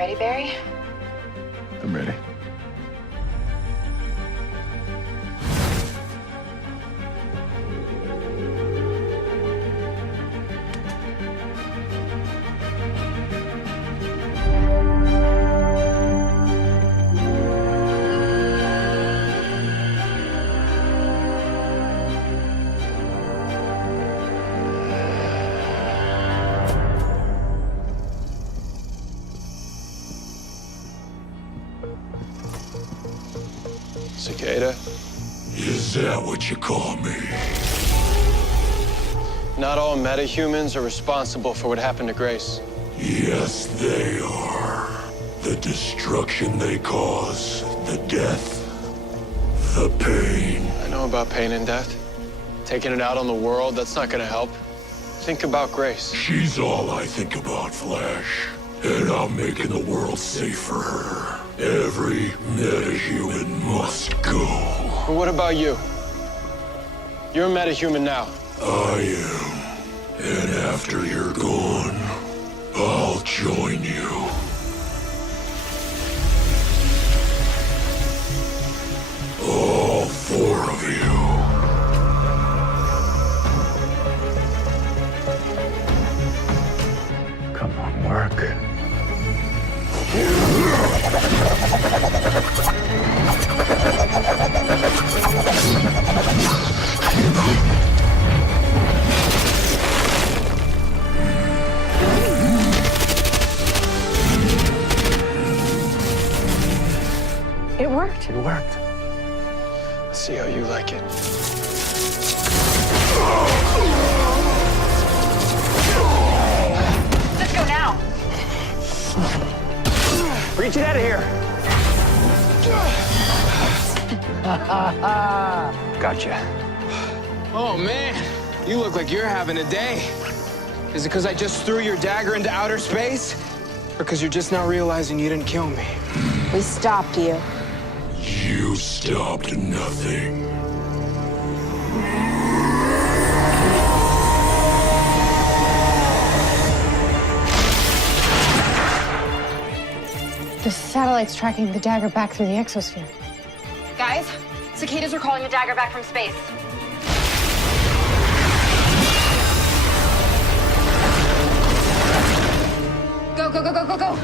ready, Barry? I'm ready. Cicada? Is that what you call me? Not all metahumans are responsible for what happened to Grace. Yes, they are. The destruction they cause, the death, the pain. I know about pain and death. Taking it out on the world, that's not gonna help. Think about Grace. She's all I think about, Flash. And I'm making the world safe for her. Every metahuman must go. But what about you? You're a metahuman now. I am. And after you're gone, I'll join you. All four of you. Come on, work. It worked. It worked. Let's see how you like it. Let's go now. Reach it out of here. Gotcha. Oh, man. You look like you're having a day. Is it because I just threw your dagger into outer space? Or because you're just now realizing you didn't kill me? We stopped you. You stopped nothing. The satellite's tracking the dagger back through the exosphere. Guys, cicadas are calling the dagger back from space. Go, go, go, go, go, go!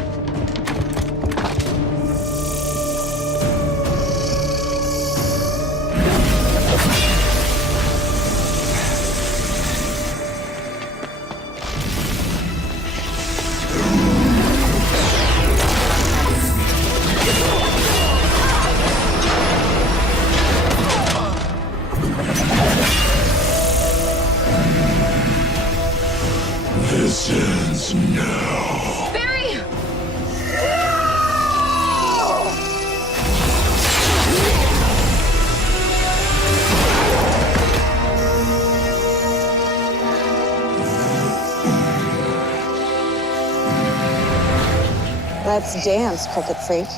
This ends now. Barry! Let's dance, Cricket Freak.